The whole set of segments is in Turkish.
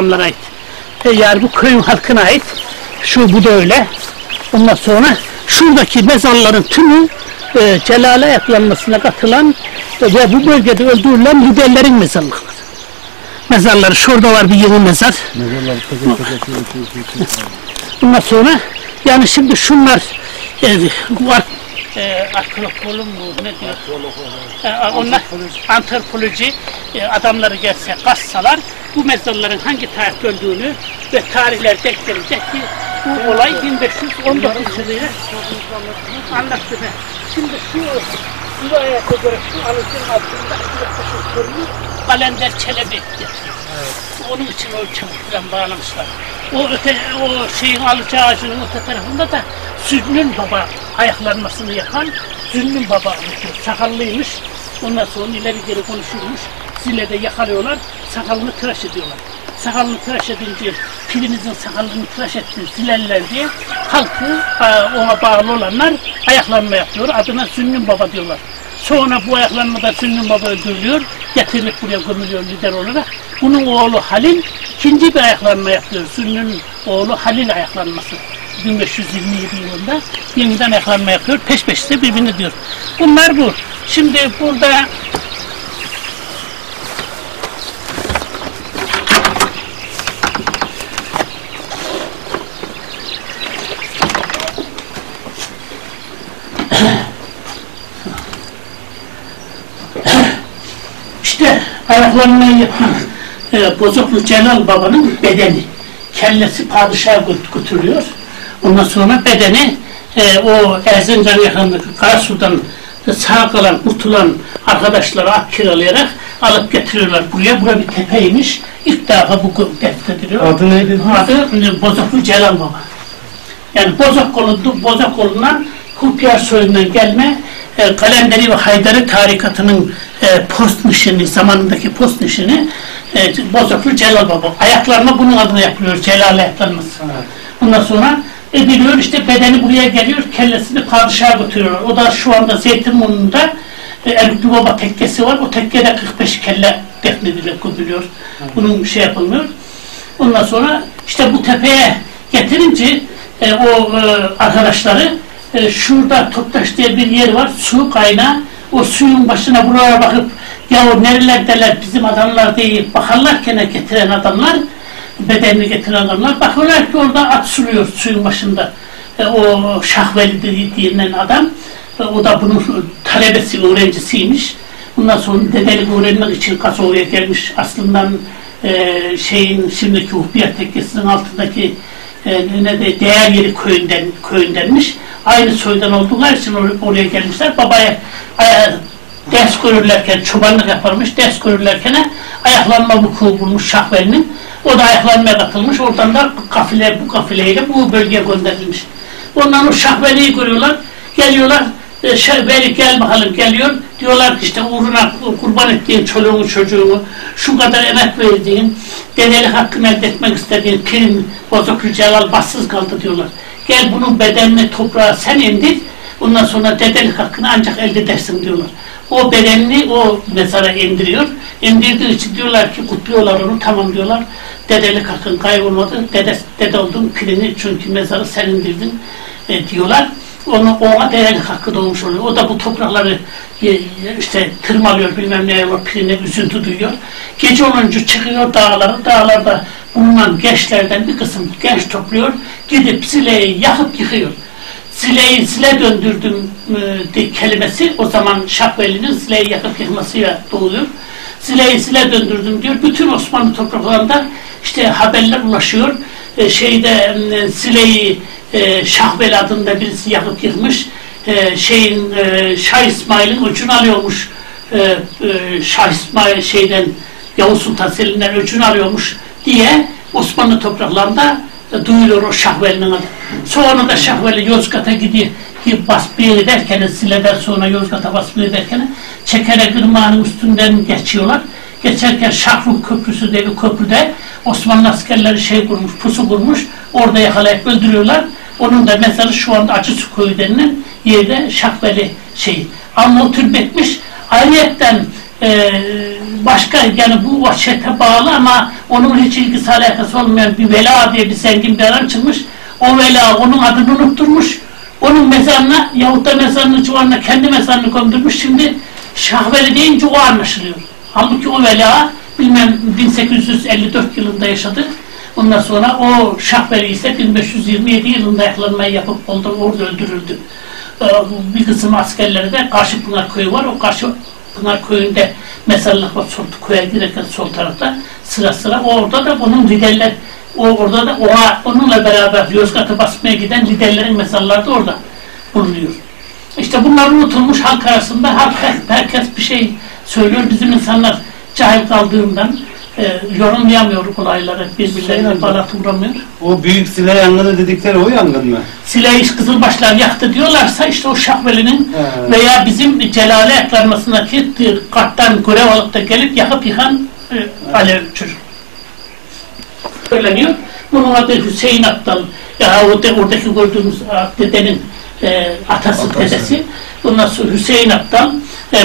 ait. Yani bu köyün halkına ait. Bu da öyle. Ondan sonra şuradaki mezarların tümü Celale yapılanmasına katılan ve bu bölgede öldürülen liderlerin mezarları. Şurada var bir yeni mezar. Ondan sonra yani şimdi şunlar arkeolog mu ne diyor? Onlar antropoloji adamları gelse kazsalar bu mezarların hangi tarihte öldüğünü ve tarihler denk gelecek ki bu olay 1519 yılıyla anlattı. Şimdi şu rivayete göre şu alıcının altında şu sorunu Kalender Çelebi etti. Onun için o çabukla bağlamışlar. O şeyin alıcı ağacının öte tarafında da Zünnün Baba ayaklanmasını yapan Zünnün Baba sakallıymış. Ondan sonra ileri geri konuşulmuş. Zilede yakalıyorlar, sakalını tıraş ediyorlar. Sakalını tıraş edince pirinizin sakalını tıraş ettin silerler diye halkı ona bağlı olanlar ayaklanma yapıyor. Adına Zünnün Baba diyorlar. Sonra bu ayaklanmada Zünnün Baba öldürülüyor, getirilip buraya gömülüyor lider olarak. Bunun oğlu Halil ikinci bir ayaklanma yapıyor. Zünnün oğlu Halil ayaklanması. 1527 yılında yeniden ayaklanma yapıyor. Peş peşte birbirini diyor. Bunlar bu. Şimdi burada işte ayaklanmayı yapan Bozoklu Celal Baba'nın bedeni, kellesi padişaha götürülüyor. Ondan sonra bedeni o Erzincan yakınındaki Karasu'dan sağ kalan, kurtulan arkadaşları ak kiralayarak alıp getiriyorlar buraya. Buraya bir tepeymiş. İlk defa bu defnediliyor. Adı neydi? Adı Bozoklu Celal Baba. Yani Bozoklu'ndan Kupyar soyundan gelme Kalenderi ve Haydari tarikatının post nişini, zamanındaki post nişini Bozoklu Celal Baba. Ayaklarına bunun adına yapılıyor. Celale ayaklanması. Ondan sonra ediliyor, işte bedeni buraya geliyor, kellesini padişaha götürüyorlar. O da şu anda Zeytinburnu'nda Erikli Baba tekkesi var, o tekkede 45 kelle defnediliyor, gömülüyor. Bunun şey yapılmıyor. Ondan sonra işte bu tepeye getirince o arkadaşları şurada Toptaş diye bir yer var, su kaynağı, o suyun başına buraya bakıp ya o nerelerdeler bizim adamlar diye bakarlarken getiren adamlar, bedenini getiren adamlar bakıyorlar ki orada at suluyor suyun başında. O Şahveli denilen adam, o da bunun talebesi, öğrencisiymiş. Bundan sonra dedelik öğrenmek için Kasova'ya gelmiş. Aslında şimdiki Uhbiyat Tekkesi'nin altındaki değer yeri köyündenmiş. Aynı soydan oldukları için oraya gelmişler. Babaya ders görürlerken, çobanlık yaparmış, ders görürlerken ayaklanma vuku bulmuş Şahveli'nin. O da ayaklanmaya katılmış, oradan da bu kafileyle bu bölgeye gönderilmiş. Ondan o Şahveli'yi görüyorlar, geliyorlar, Veli gel bakalım geliyor, diyorlar ki işte uğruna kurban ettiğin çoluğunu çocuğunu, şu kadar emek verdiğin, dedelik hakkını elde etmek istediğin pirin Bozoklu Celal bassız kaldı diyorlar. Gel bunun bedenini toprağa sen indir, ondan sonra dedelik hakkını ancak elde edersin diyorlar. O bedenini o mezara indiriyor. İndirdiği için diyorlar ki kutluyorlar onu, tamam diyorlar. Dedelik hakkın kaybolmadı, dede oldun pirini çünkü mezarı sen indirdin diyorlar. Ona dedelik hakkı doğmuş oluyor. O da bu toprakları işte tırmalıyor, bilmem ne yapıyor, pirine üzüntü duyuyor. Gece olunca çıkıyor dağlarda bulunan gençlerden bir kısım genç topluyor, gidip Zile'yi yakıp yıkıyor. Zile'yi Zile döndürdüm kelimesi o zaman Şahveli'nin Zile'yi yakıp yıkmasıyla doğuyor. Zile'yi Zile döndürdüm diyor. Bütün Osmanlı topraklarında işte haberler ulaşıyor. Zile'yi Şahveli adında birisi yakıp yıkmış. Şah İsmail'in öcünü alıyormuş. Şah İsmail Yavuz Sultan Selim'den öcünü alıyormuş diye Osmanlı topraklarında duyuluyor o Şahveli'nin adı. Sonra da Şahveli Yozgat'a gidiyor basbıya ederken, Zile'den sonra Yozgat'a basbıya ederken Çekere Irmağı'nın üstünden geçiyorlar. Geçerken Şahruh Köprüsü diye bir köprüde Osmanlı askerleri kurmuş, pusu kurmuş, orada yakalayıp öldürüyorlar. Onun da mezarı şu anda Acısu Köyü denilen yerde Şahveli Ama o türbetmiş. Ayrıyetten başka yani bu vahşete bağlı ama onun hiç ilgisi alakası olmayan bir Vela diye bir zengin bir adam çıkmış. O Vela onun adını unutturmuş. Onun mezarına yahut da mezarının civarına kendi mezarını gömdürmüş. Şimdi Şahveli deyince o anlaşılıyor. Halbuki o Vela bilmem 1854 yılında yaşadı. Ondan sonra o Şahveli ise 1527 yılında yakalanmayı yapıp orada öldürüldü. Bir kısım askerleri de Karşıpınar Köyü var. O Karşıpınar Köyü'nde mezarlık var. Köye girerken sol tarafta sıra sıra. Orada da bunun liderler orada da onunla beraber Yozgat'ı basmaya giden liderlerin mezarları da orada bulunuyor. İşte bunlar unutulmuş halk arasında. Herkes bir şey söylüyor. Bizim insanlar cahil kaldığından yorumlayamıyor olayları, birbirlerine bağlatılamıyor. O büyük Sile yangını dedikleri o yangın mı? Sile'yi Kızılbaşlar yaktı diyorlarsa işte o Şahveli'nin veya bizim Celale ekranmasındaki karttan görev alıp da gelip yakıp yıkan alev çocuk. Söyleniyor. Bunun adı Hüseyin Aptal. Ya oradaki gördüğümüz dedenin atası, dedesi. Bundan sonra Hüseyin Aptal.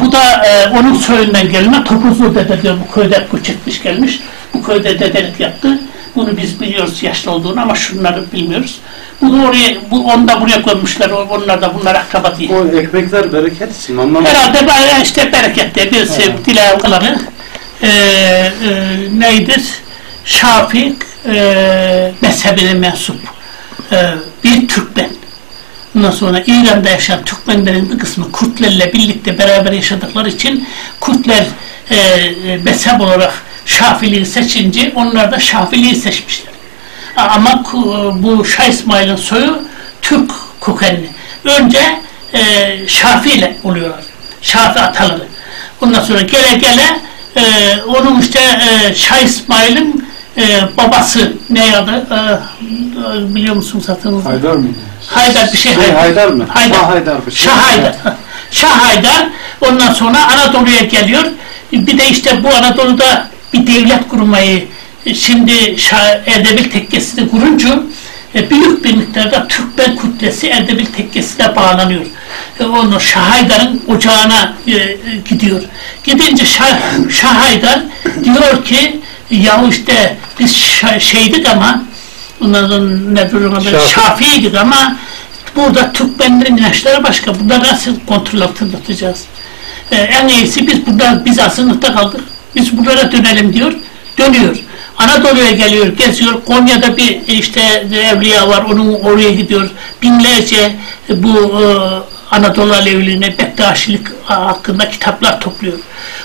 Bu da onun soyundan gelme. Topuzlu dede diyor. Bu köyde göç etmiş gelmiş. Bu köyde dedelik yaptı. Bunu biz biliyoruz yaşlı olduğunu ama şunları bilmiyoruz. Onu da buraya koymuşlar. Onlar da bunlar akraba diye. O ekmekler bereket için. Herhalde işte bereketli bir dilavgaları neydir? Şafii mezhebine mensup bir Türkmen. Ondan sonra İran'da yaşayan Türkmenlerin bir kısmı Kürtlerle birlikte beraber yaşadıkları için Kürtler mezhep olarak Şafiliği seçince onlar da Şafiliği seçmişler. Ama bu Şah İsmail'in soyu Türk kökenli. Önce Şafi'yle oluyorlar. Şafi ataları. Ondan sonra gele onun işte Şah İsmail'in babası ne adı? Biliyor musun zaten? Haydar mıydı? Haydar bir şey. Haydar mı? Haydar. Şah Haydar. Ondan sonra Anadolu'ya geliyor. Bir de işte bu Anadolu'da bir devlet kurmayı şimdi Erdebil Tekkesi'ni kurunca büyük bir miktarda Türkmen kütlesi Erdebil Tekkesi'ne bağlanıyor. Onu Şah Haydar'ın ocağına gidiyor. Gidince Şah Haydar diyor ki ya işte biz şeydik ama Şafii'ydik ama burada Türkmenlerin inançları başka. Bunları nasıl kontrol altında tutacağız? En iyisi biz asırlıkta kaldık. Biz buralara dönelim diyor. Dönüyor. Anadolu'ya geliyor, geziyor. Konya'da bir işte evliya var. Onun oraya gidiyor. Binlerce bu Anadolu Aleviliğine Bektaşilik hakkında kitaplar topluyor.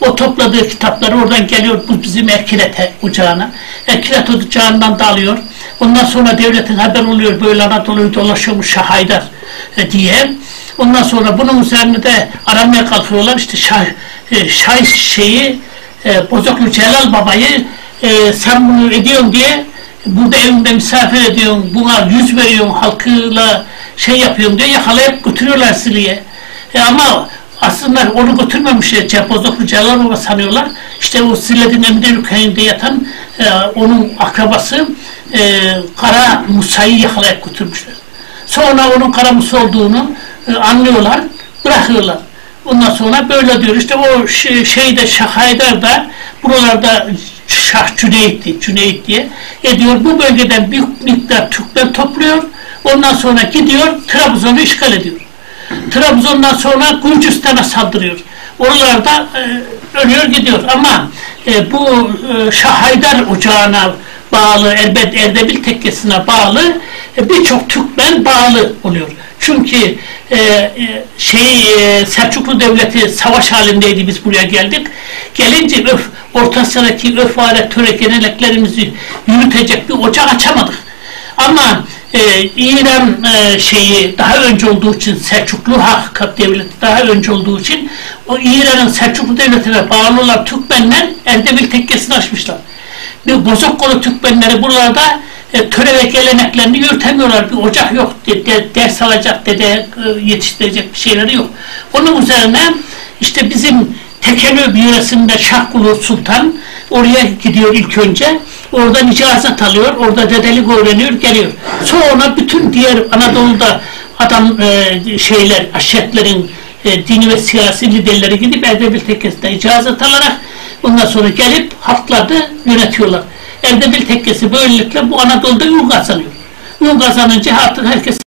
O topladığı kitapları oradan geliyor bu bizim Erkilet ocağına. Erkilet ocağından da alıyor. Ondan sonra devletin haber oluyor böyle Anadolu'yu dolaşıyormuş Şah Haydar diye. Ondan sonra bunun üzerine de aramaya kalkıyorlar. İşte Bozoklu Celal Baba'yı sen bunu ediyorsun diye burada evinde misafir ediyorsun, buna yüz veriyorsun, halkıyla şey yapıyorsun diye yakalayıp götürüyorlar Sile'ye. Ama aslında onu götürmemişler, Bozoklu Celal Baba sanıyorlar. İşte o Sile'nin Emre köyünde yatan onun akrabası Kara Musa'yı yakalayıp götürmüşler. Sonra onun Kara Musa olduğunu anlıyorlar, bırakıyorlar. Ondan sonra böyle diyor. İşte o Şah Haydar da buralarda Şah Cüneyt diye ediyor. Bu bölgeden büyük miktar Türkler topluyor. Ondan sonra gidiyor Trabzon'u işgal ediyor. Trabzon'dan sonra Gürcistan'a saldırıyor. Oralarda ölüyor gidiyor. Ama bu Şah Haydar ocağına bağlı, Erdebil Tekkesi'ne bağlı birçok Türkmen bağlı oluyor. Çünkü Selçuklu Devleti savaş halindeydi, biz buraya geldik. Gelince Orta Asya'daki örf alet töre geleneklerimizi yürütecek bir ocak açamadık. Ama İran daha önce olduğu için, Selçuklu Hakikat Devleti daha önce olduğu için o İran'ın Selçuklu Devleti'ne bağlı olan Türkmenler Erdebil Tekkesi'ni açmışlar. Bir Bozokkolu Türkmenleri buralarda töre ve geleneklerini yürütemiyorlar. Bir ocak yok, ders alacak, dede yetiştirecek bir şeyleri yok. Onun üzerine işte bizim Tekelöb yöresinde Şahkulu Sultan oraya gidiyor ilk önce. Oradan icazet alıyor, orada dedelik öğreniyor, geliyor. Sonra bütün diğer Anadolu'da aşiretlerin dini ve siyasi liderleri gidip Erdebil Tekkesi'nde icazet alarak Ondan sonra gelip halkları yönetiyorlar. Erdebil tekkesi böylelikle bu Anadolu'da ün kazanıyor. Ün kazanınca artık herkes